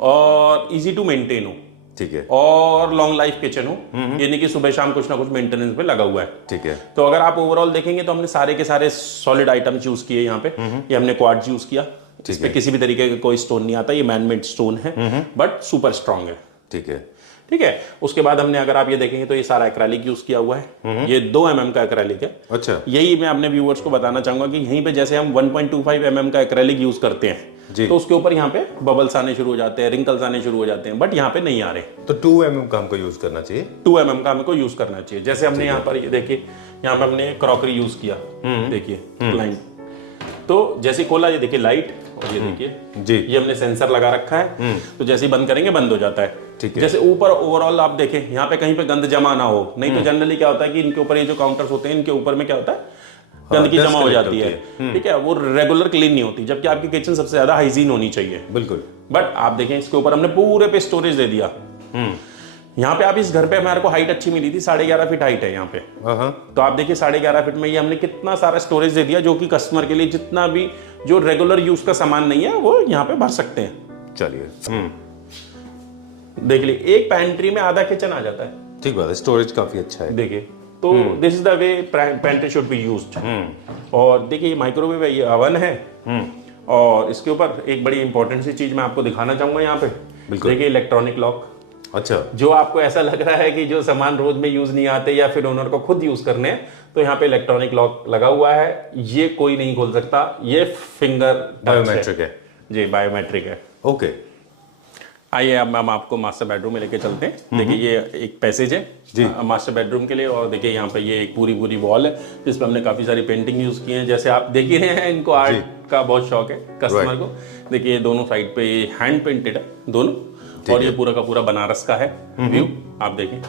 और इजी टू मेंटेन हो, ठीक है। और लॉन्ग लाइफ किचन हो, यानी कि सुबह शाम कुछ ना कुछ मेंटेनेंस पे लगा हुआ है। ठीक है। तो अगर आप ओवरऑल देखेंगे तो हमने सारे के सारे सॉलिड आइटम्स यूज किए यहाँ पे। ये हमने क्वार्ट्ज यूज किया, इस पे किसी भी तरीके का कोई स्टोन नहीं आता, ये मैनमेड स्टोन है बट सुपर स्ट्रांग है। ठीक है। ठीक है। उसके बाद हमने अगर आप ये देखेंगे तो ये सारा एक्रेलिक यूज किया हुआ है। ये 2 mm का एक्रेलिक है। अच्छा। यही मैं अपने व्यूअर्स को बताना चाहूंगा कि यहीं पे जैसे हम 1.25 mm का एक्रेलिक यूज करते हैं जी। तो उसके ऊपर यहाँ पे बबल्स आने शुरू हो जाते हैं, रिंकल्स आने शुरू हो जाते हैं, बट यहाँ पे नहीं आ रहे। तो 2 mm का हमको यूज करना चाहिए। 2 mm का हमको यूज करना चाहिए। जैसे हमने यहाँ पर ये देखिए, यहाँ पे हमने क्रॉकरी यूज किया, देखिए लाइन। तो जैसे खोला ये देखिए लाइट, और ये देखिए जी। ये हमने सेंसर लगा रखा है, तो जैसे ही बंद करेंगे बंद हो जाता है। ठीक है। जैसे ऊपर ओवरऑल आप देखें यहाँ पे कहीं पे गंद जमा ना हो, नहीं तो जनरली क्या होता है कि इनके ऊपर ये जो काउंटर्स होते हैं इनके ऊपर में क्या होता है, गंदगी dust जमा हो collect जाती होती है। ठीक है, वो रेगुलर क्लीन नहीं होती, जबकि आपकी किचन सबसे ज्यादा हाइजीन होनी चाहिए। बिल्कुल। बट आप देखें इसके ऊपर हमने पूरे पे स्टोरेज दे दिया। यहाँ पे आप इस घर पे हमारे को हाइट अच्छी मिली थी, 11.5 फीट हाइट है यहाँ पे। हाँ। तो आप देखिए 11.5 फीट में ये हमने कितना सारा स्टोरेज दे दिया, जो कि कस्टमर के लिए जितना भी जो रेगुलर यूज का सामान नहीं है वो यहाँ पे भर सकते हैं। चलिए। देख ली, एक पैंट्री में आधा किचन आ जाता है। ठीक बात है, स्टोरेज काफी अच्छा है। देखिए, तो this is the way pantry should be used. और देखिए ये माइक्रोवेव है, ये अवन है, और इसके ऊपर एक बड़ी इंपॉर्टेंट सी चीज मैं आपको दिखाना चाहूंगा यहाँ पे। देखिए इलेक्ट्रॉनिक लॉक। अच्छा। जो आपको ऐसा लग रहा है कि जो सामान रोज में यूज नहीं आते या फिर ओनर को खुद यूज करने हैं, तो यहाँ पे इलेक्ट्रॉनिक लॉक लगा हुआ है। ये कोई नहीं खोल सकता, ये फिंगर बायोमेट्रिक है। जी, बायोमेट्रिक है। ओके। आइए अब हम आपको मास्टर बेडरूम में लेके चलते हैं। देखिए ये एक पैसेज है जी। मास्टर बेडरूम के लिए, और देखिए यहाँ पे ये एक पूरी वॉल है जिसपे हमने काफी सारी पेंटिंग यूज की है। जैसे आप देख ही रहे हैं, इनको आर्ट का बहुत शौक है कस्टमर को। देखिए दोनों साइड पे ये हैंड पेंटेड है दोनों, और ये पूरा का पूरा बनारस का है व्यू, आप देखें।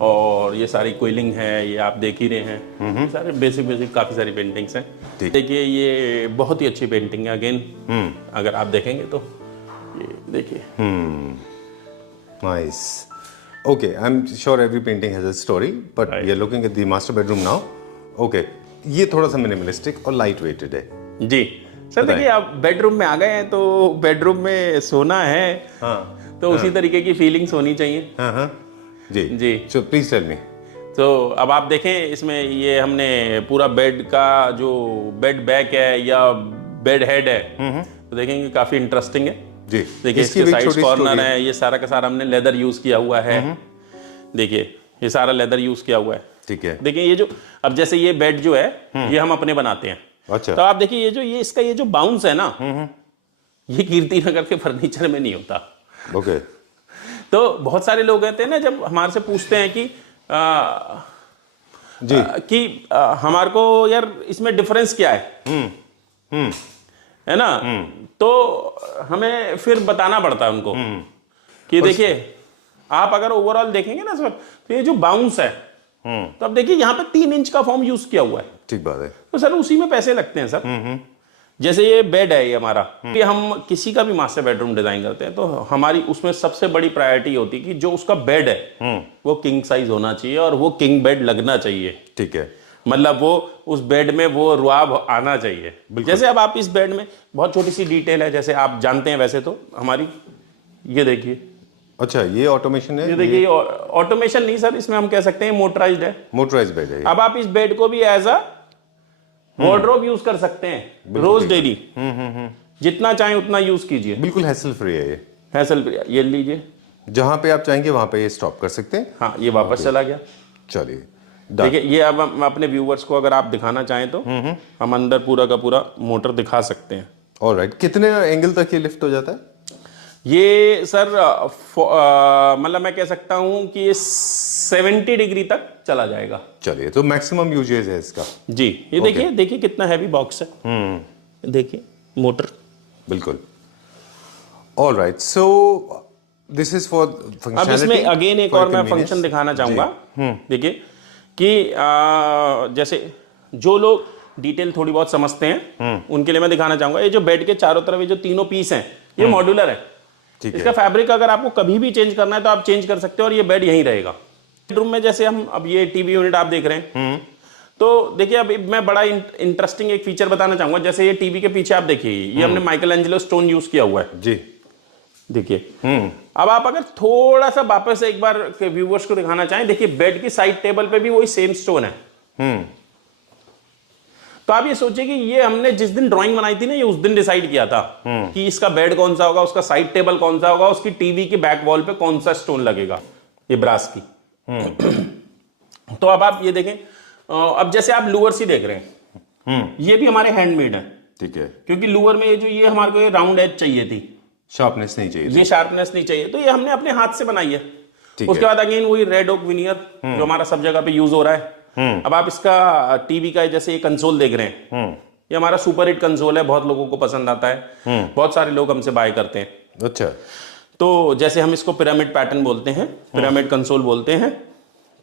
और ये सारी क्विलिंग है, ये आप देख ही रहे हैं। सारे बेसिक काफी सारी पेंटिंग्स हैं। देखिए ये बहुत ही अच्छी पेंटिंग है। अगेन अगर आप देखेंगे तो ये देखिए। Nice. Okay, I'm sure every painting has a story, but we are looking at the master bedroom now. Okay, ये थोड़ा सा मिनिमलिस्टिक और लाइट वेटेड है। जी सर, देखिए आप बेडरूम में आ गए हैं तो बेडरूम में सोना है, हाँ तो उसी तरीके की फीलिंग्स होनी चाहिए। हाँ हाँ जी जी। So please tell me. तो अब आप देखें इसमें ये हमने पूरा बेड का जो बेड बैक है या बेड हेड है, तो देखेंगे काफी इंटरेस्टिंग है। जी देखिए इसकी इसके भी एक साइड्स छोटी कॉर्नर story है, ये सारा का सारा हमने लेदर यूज किया हुआ है। देखिए ये सारा लेदर यूज किया हुआ है। ठीक है। देखिए ये जो अब जैसे ये बेड जो है ये हम अपने बनाते हैं। अच्छा तो आप देखिए ये इसका ये जो बाउंस है ना, ये कीर्ति नगर के फर्नीचर में नहीं होता। ओके तो बहुत सारे लोग कहते हैं ना, जब हमारे से पूछते हैं कि जी हमारे को यार इसमें डिफरेंस क्या है, है ना, तो हमें फिर बताना पड़ता है उनको कि देखिए आप अगर ओवरऑल देखेंगे ना सर, तो ये जो बाउंस है, तो अब देखिए यहाँ पे 3 इंच का फॉर्म यूज किया हुआ है। ठीक बात है। तो सर उसी में पैसे लगते हैं सर। जैसे ये बेड है ये हमारा, कि हम किसी का भी मास्टर बेडरूम डिजाइन करते हैं तो हमारी उसमें सबसे बड़ी प्रायोरिटी होती है कि जो उसका बेड है वो किंग साइज होना चाहिए और वो किंग बेड लगना चाहिए। ठीक है। मतलब वो उस बेड में वो रुआब आना चाहिए। जैसे अब आप इस बेड में बहुत छोटी सी डिटेल है, जैसे आप जानते हैं वैसे तो हमारी, ये देखिए। अच्छा ये ऑटोमेशन है। ये देखिए ऑटोमेशन नहीं सर, इसमें हम कह सकते हैं मोटराइज्ड है। मोटराइज बेड है ये। अब आप इस बेड को भी एज अ वार्डरोब यूज कर सकते हैं रोज डेली, जितना चाहे उतना यूज कीजिए, बिल्कुल हैसल फ्री है ये। Hassle free. ये लीजिए, जहां पे आप चाहेंगे वहां पे ये स्टॉप कर सकते हैं। हाँ ये वापस चला गया। चलिए देखिए ये अब हम अपने व्यूवर्स को अगर आप दिखाना चाहें तो हम अंदर पूरा का पूरा मोटर दिखा सकते हैं। ऑलराइट, कितने एंगल तक ये लिफ्ट हो जाता है? ये सर मतलब मैं कह सकता हूं कि ये 70 डिग्री तक चला जाएगा। चलिए तो मैक्सिमम यूजेज है इसका। जी ये देखिए देखिए कितना हैवी बॉक्स है। देखिए मोटर बिल्कुल। Alright, so this is for अब इसमें अगेन एक और मैं फंक्शन दिखाना चाहूंगा। देखिए कि जैसे जो लोग डिटेल थोड़ी बहुत समझते हैं उनके लिए मैं दिखाना चाहूंगा। ये जो बेड के चारों तरफ ये जो तीनों पीस हैं ये मॉड्यूलर है। इसका फैब्रिक अगर आपको कभी भी चेंज करना है तो आप चेंज कर सकते हो और ये बेड यहीं रहेगा। बेडरूम में जैसे हम अब ये टीवी यूनिट आप देख रहे हैं, तो देखिए अब मैं बड़ा इंटरेस्टिंग एक फीचर बताना चाहूंगा। जैसे ये टीवी के पीछे आप देखिए ये हमने माइकल एंजेलो स्टोन यूज किया हुआ है। जी देखिए अब आप अगर थोड़ा सा वापस एक बार व्यूवर्स को दिखाना चाहें, देखिए बेड की साइड टेबल पे भी वही सेम स्टोन है। तो आप ये सोचिए कि ये हमने जिस दिन ड्राइंग बनाई थी ना, ये उस दिन डिसाइड किया था कि इसका बेड कौन सा होगा, उसका साइड टेबल कौन सा होगा, उसकी टीवी के बैक वॉल पे कौन सा स्टोन लगेगा, ये ब्रास की। तो अब आप ये देखें, अब जैसे आप लूअर सी देख रहे हैं, ये भी हमारे हैंडमेड है। ठीक है। क्योंकि लूअर में ये जो ये हमारे को ये राउंड एज चाहिए थी, शार्पनेस नहीं चाहिए, ये शार्पनेस नहीं चाहिए, तो ये हमने अपने हाथ से बनाई है। ठीक उसके बाद अगेन वही रेड ओक विनियर जो हमारा सब जगह पे यूज हो रहा है। अब आप इसका टीवी का जैसे ये कंसोल देख रहे हैं, ये हमारा सुपर हिट कंसोल है, बहुत लोगों को पसंद आता है, बहुत सारे लोग हमसे बाय करते हैं। अच्छा। तो जैसे हम इसको पिरामिड पैटर्न बोलते हैं, पिरामिड कंसोल बोलते हैं।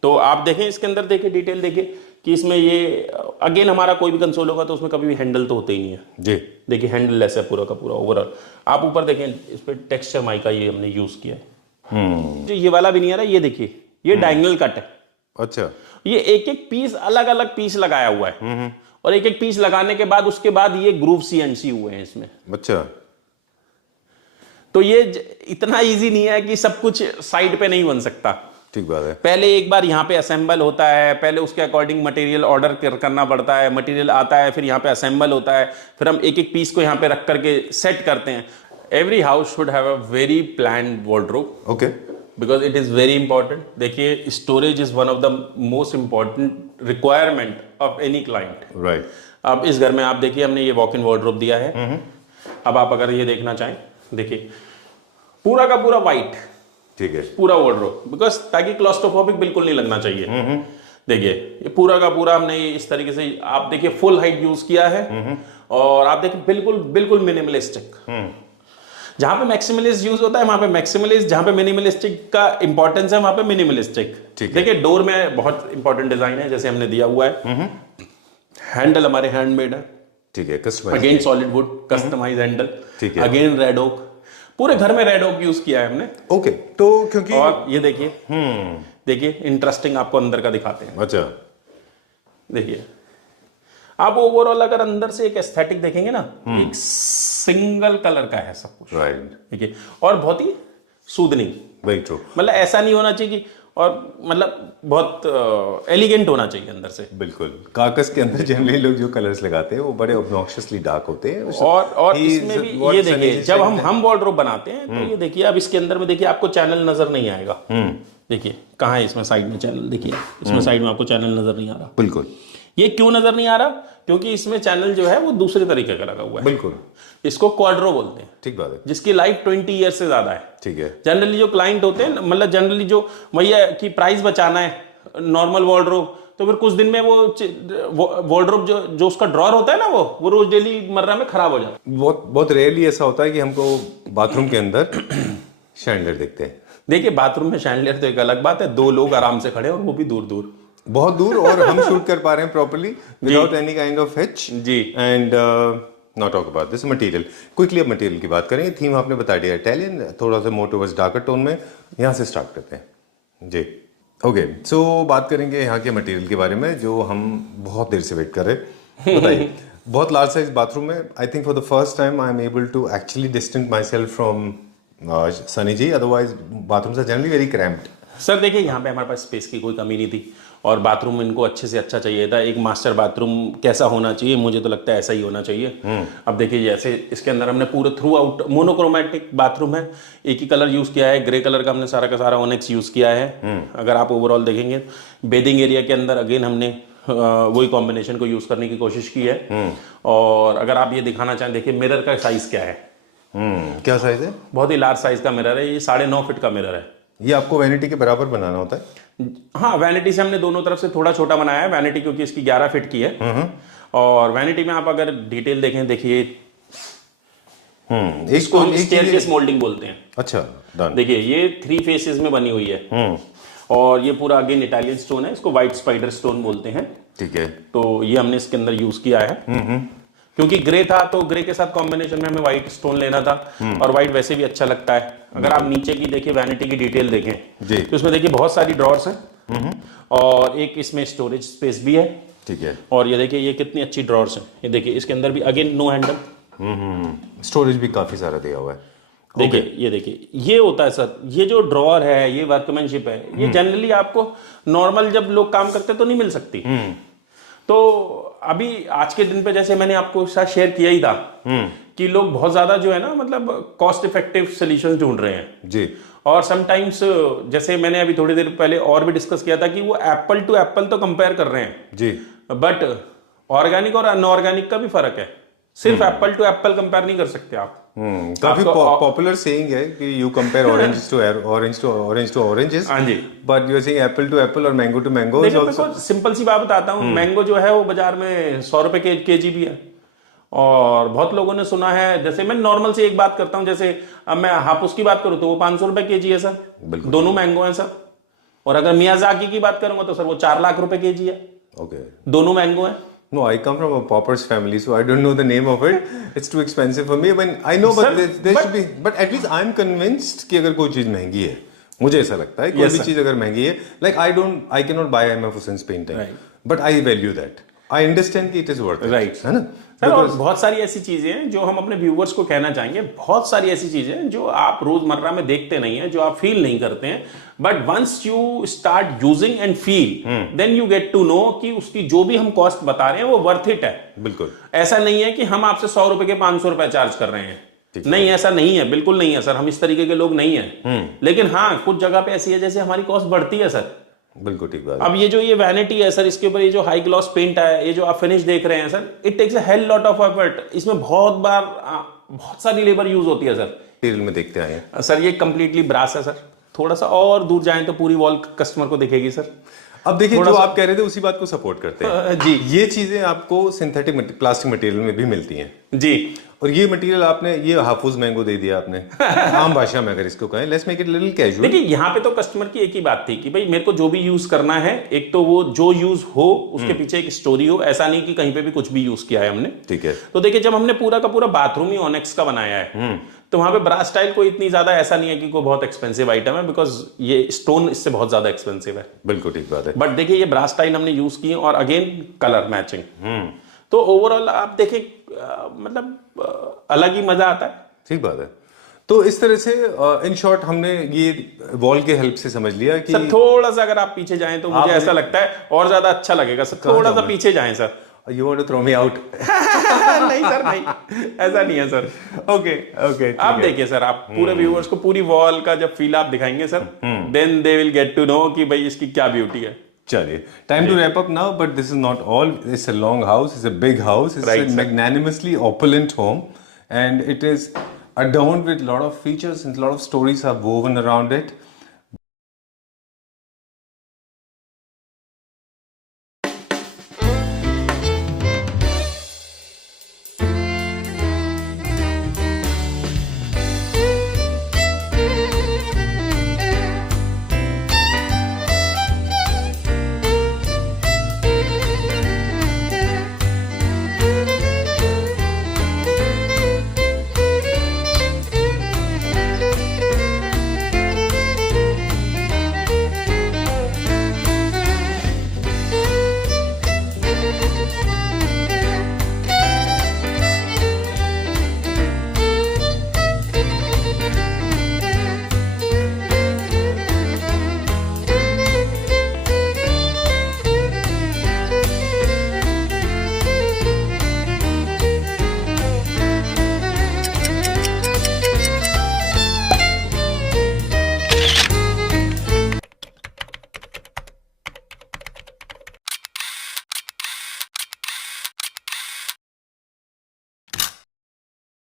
तो आप देखें इसके अंदर, देखिए डिटेल देखिए कि इसमें ये अगेन हमारा कोई भी कंसोल होगा तो उसमें कभी भी हैंडल तो होते ही नहीं है। जी देखिए हैंडल लेस है पूरा का पूरा ओवरऑल। आप ऊपर देखें इस पर टेक्सचर माइका ये हमने यूज किया है। जो ये वाला विनियर है, ये देखिए ये डायगोनल कट है। अच्छा। ये एक एक पीस अलग अलग पीस लगाया हुआ है, और एक एक पीस लगाने के बाद उसके बाद ये ग्रूव CNC हुए हैं इसमें। अच्छा। तो ये इतना इजी नहीं है कि सब कुछ साइड पे नहीं बन सकता। ठीक बात है। पहले एक बार यहाँ पे असेंबल होता है, पहले उसके अकॉर्डिंग मटेरियल ऑर्डर करना पड़ता है, मटेरियल आता है, फिर यहाँ पे असेंबल होता है, फिर हम एक एक पीस को यहाँ पे रख करके सेट करते हैं। Every house should have a very planned wardrobe. Okay. Because it is very important. देखिए storage is one of the most important requirement of any client. Right. अब इस घर में आप देखिए हमने ये वॉक इन वार्डरोब दिया है। अब आप अगर ये देखना चाहें, देखिए पूरा का पूरा वाइट, ठीक है, पूरा वार्डरोब, बिकॉज ताकि क्लॉस्ट्रोफोबिक बिल्कुल नहीं लगना चाहिए। देखिए ये पूरा का पूरा हमने ये इस तरीके से, आप देखिए फुल हाइट यूज किया है, और आप देखिए बिल्कुल बिल्कुल मिनिमलिस्टिक। जहां पे मैक्सिमलिस्ट यूज होता है वहां पे मैक्सिमलिस्ट, जहां पे मिनिमलिस्टिक का इंपॉर्टेंस है वहां पे मिनिमलिस्टिक। देखिए डोर में बहुत इंपॉर्टेंट डिजाइन है जैसे हमने दिया हुआ है। हैंडल हमारे हैंडमेड है। ठीक है, customise, again solid wood customise handle. ठीक है। अगेन रेड ओक, पूरे घर में रेड ओक यूज किया है हमने। ओके। तो क्योंकि और ये देखिए, देखिए इंटरेस्टिंग आपको अंदर का दिखाते हैं। अच्छा। देखिए आप ओवरऑल अगर अंदर से एक एस्थेटिक देखेंगे ना, एक सिंगल कलर का है सब कुछ, राइट, ठीक है, और बहुत ही सूदनिंग, वेरी ट्रू। मतलब ऐसा नहीं होना चाहिए कि, और मतलब बहुत एलिगेंट होना चाहिए अंदर से। बिल्कुल, कागज के अंदर जनरली लोग जो कलर्स लगाते हैं वो बड़े ऑब्नॉक्शियसली डार्क होते हैं। और He is इसमें भी what ये Sunny देखिए, ji जब said हम वॉर्डरोब बनाते हैं तो ये देखिए, अब इसके अंदर में देखिए आपको चैनल नजर नहीं आएगा। देखिए कहाँ है इसमें साइड में चैनल, देखिए इसमें साइड में आपको चैनल नजर नहीं आ रहा। बिल्कुल, ये क्यों नजर नहीं आ रहा? क्योंकि इसमें चैनल जो है वो दूसरे तरीके का लगा हुआ है। बिल्कुल, इसको क्वाड्रो बोलते हैं, ठीक बात है, जिसकी लाइफ 20 ईयर से ज्यादा है। ठीक है, जनरली जो क्लाइंट होते हैं, मतलब जनरली जो भैया की प्राइस बचाना है नॉर्मल वॉर्डरोब, तो फिर कुछ दिन में वो वॉर्डरोब जो उसका ड्रॉर होता है ना, वो रोज डेली मर्रा में खराब हो जाता है। बहुत बहुत रेयरली ऐसा होता है कि हमको बाथरूम के अंदर शैंडलर दिखते हैं। देखिए बाथरूम में शैंडलियर तो एक अलग बात है, 2 लोग आराम से खड़े हैं और वो भी दूर दूर, बहुत दूर, और हम शूट कर पा रहे हैं properly without any kind of hitch जी। And not talk about this material. Quickly अब मटेरियल की बात करें। थीम आपने बता दिया इटालियन, थोड़ा सा मोर टुवर्ड्स डार्कर टोन में, यहाँ से स्टार्ट करते हैं जी। ओके, सो बात करेंगे यहाँ के मटेरियल के बारे में जो हम बहुत देर से वेट कर रहे हैं। बताइए, बहुत लार्ज साइज बाथरूम है। I think for the first time I am able to actually distance myself from Sunny ji, otherwise bathrooms are generally very cramped. Sir देखिए यहाँ पे हमारे पास स्पेस की कोई कमी नहीं थी, और बाथरूम इनको अच्छे से अच्छा चाहिए था। एक मास्टर बाथरूम कैसा होना चाहिए, मुझे तो लगता है ऐसा ही होना चाहिए। अब देखिए जैसे इसके अंदर हमने पूरे थ्रू आउट मोनोक्रोमेटिक बाथरूम है, एक ही कलर यूज किया है, ग्रे कलर का हमने सारा का सारा ओनेक्स यूज किया है। अगर आप ओवरऑल देखेंगे बेदिंग एरिया के अंदर अगेन हमने वही कॉम्बिनेशन को यूज करने की कोशिश की है। और अगर आप ये दिखाना चाहें, देखिए मिरर का साइज क्या है, क्या साइज है? बहुत ही लार्ज साइज का मिरर है, ये 9.5 फीट का मिरर है। ये आपको वैनिटी के बराबर बनाना होता है? हाँ, वैनिटी से हमने दोनों तरफ से थोड़ा छोटा बनाया है। वैनिटी क्योंकि इसकी 11 फीट की है, और वैनिटी में आप अगर डिटेल देखें, देखिए इसको हम स्टेयरकेस मोल्डिंग बोलते हैं। अच्छा, डन। देखिए ये 3 फेसेस में बनी हुई है, और ये पूरा अगेन इटालियन स्टोन है, इसको व्हाइट स्पाइडर स्टोन बोलते हैं। ठीक है, तो ये हमने इसके अंदर यूज किया है। क्योंकि ग्रे था तो ग्रे के साथ कॉम्बिनेशन में हमें व्हाइट स्टोन लेना था, और व्हाइट वैसे भी अच्छा लगता है। अगर आप नीचे की देखिए वैनिटी की डिटेल देखें जी, तो इसमें देखिए बहुत सारी ड्रॉर्स हैं, और एक इसमें स्टोरेज स्पेस भी है। ठीक है, और ये देखिए ये कितनी अच्छी ड्रॉर्स हैं, ये देखिए इसके अंदर भी अगेन नो हैंडल, स्टोरेज भी काफी सारा दिया हुआ है। देखिए ये देखिए ये होता है सर, ये जो ड्रॉर है, ये वर्कमैनशिप है, ये जनरली आपको नॉर्मल जब लोग काम करते तो नहीं मिल सकती। तो अभी आज के दिन पे जैसे मैंने आपको साथ शेयर किया ही था कि लोग बहुत ज्यादा जो है ना, मतलब कॉस्ट इफेक्टिव सोल्यूशन ढूंढ रहे हैं जी। और समटाइम्स जैसे मैंने अभी थोड़ी देर पहले और भी डिस्कस किया था कि वो एप्पल टू एप्पल तो कंपेयर कर रहे हैं जी, बट ऑर्गेनिक और अनऑर्गेनिक का भी फर्क है। सिर्फ एप्पल टू एप्पल कंपेयर नहीं कर सकते आप। काफी पॉपुलर सेइंग है कि you compare orange to oranges, हाँ जी, but you are saying apple to apple और mango to mango is also. Simple सी बात बताता हूँ, मैंगो जो है वो बाजार में 100 रुपए केजी भी है, और बहुत लोगों ने सुना है, जैसे मैं नॉर्मल से एक बात करता हूँ, जैसे अब मैं हापुस की बात करूँ तो वो 500 रुपए केजी है सर, दोनों मैंगो हैं सर। और अगर मियाजाकी की बात करूंगा तो सर वो 4 लाख रुपए केजी है, ओके, दोनों मैंगो हैं। No, I come from a pauper's family, so I don't know the name of it. It's too expensive for me. When I know, but Sir, there should be. But at least I'm convinced कि अगर कोई चीज महंगी है, मुझे ऐसा लगता है कोई भी चीज अगर महंगी है, like I cannot buy M. F. Husain's painting, but I value that. I understand कि it is worth it. Right. है ना? सर और बहुत सारी ऐसी चीजें हैं जो हम अपने व्यूवर्स को कहना चाहेंगे, बहुत सारी ऐसी चीजें हैं जो आप रोजमर्रा में देखते नहीं है, जो आप फील नहीं करते हैं, but once you start using and feel then you get to know कि उसकी जो भी हम कॉस्ट बता रहे हैं वो वर्थ इट है। बिल्कुल ऐसा नहीं है कि हम आपसे 100 रुपए के 500 रुपए चार्ज कर रहे हैं, नहीं ऐसा नहीं है, बिल्कुल नहीं है सर, हम इस तरीके के लोग नहीं है। लेकिन हाँ कुछ जगह पे ऐसी है जैसे हमारी कॉस्ट बढ़ती है सर। बिल्कुल ठीक बात। अब ये जो ये वैनिटी है सर, इसके ऊपर ये जो हाई ग्लॉस पेंट है, ये जो आप फिनिश देख रहे हैं sir, it takes a hell lot of effort. इसमें बहुत बार बहुत सारी लेबर यूज होती है सर। मटेरियल में देखते आए हैं सर ये कंप्लीटली ब्रास है सर, थोड़ा सा और दूर जाएं तो पूरी वॉल कस्टमर को दिखेगी सर। अब देखिए जो आप कह रहे थे उसी बात को सपोर्ट करते हैं जी। ये चीजें आपको सिंथेटिक प्लास्टिक मटेरियल में भी मिलती हैं जी, और ये मटेरियल आपने ये हाफुज मैंगो दे दिया आपने आम भाषा में अगर इसको कहें, let's make it little casual. देखिए यहाँ पे तो कस्टमर की एक ही बात थी कि भाई मेरे को जो भी यूज करना है, एक तो वो जो यूज हो उसके पीछे एक स्टोरी हो, ऐसा नहीं कि कहीं पे भी कुछ भी यूज किया है हमने। ठीक है, तो देखिए जब हमने पूरा का पूरा बाथरूम ही ऑनेक्स का बनाया है तो वहां पे ब्रास टाइल कोई इतनी ज्यादा ऐसा नहीं है कि कोई बहुत एक्सपेंसिव आइटम है, बिकॉज ये स्टोन इससे बहुत ज्यादा एक्सपेंसिव है। बिल्कुल ठीक बात है। बट देखिए ये ब्रास टाइल हमने यूज की और अगेन कलर मैचिंग, तो ओवरऑल आप देखें मतलब अलग ही मजा आता है। ठीक बात है। तो इस तरह से इन शॉर्ट हमने ये वॉल के हेल्प से समझ लिया कि सर थोड़ा सा अगर आप पीछे जाएं तो मुझे ऐसा लगता है और ज्यादा अच्छा लगेगा सर। थोड़ा सा पीछे जाएं sir. You want to throw me out. नहीं सर नहीं, ऐसा नहीं है सर। ओके ओके, आप देखिए सर, आप पूरे व्यूअर्स को पूरी वॉल का जब फील आप दिखाएंगे sir, then they will get to know कि भाई इसकी क्या ब्यूटी है। चलिए, time to wrap up now, but this is not all. It's a long house, it's a big house, it's Right, a sir. magnanimously opulent home, and it is adorned with a lot of features and a lot of stories are woven around it.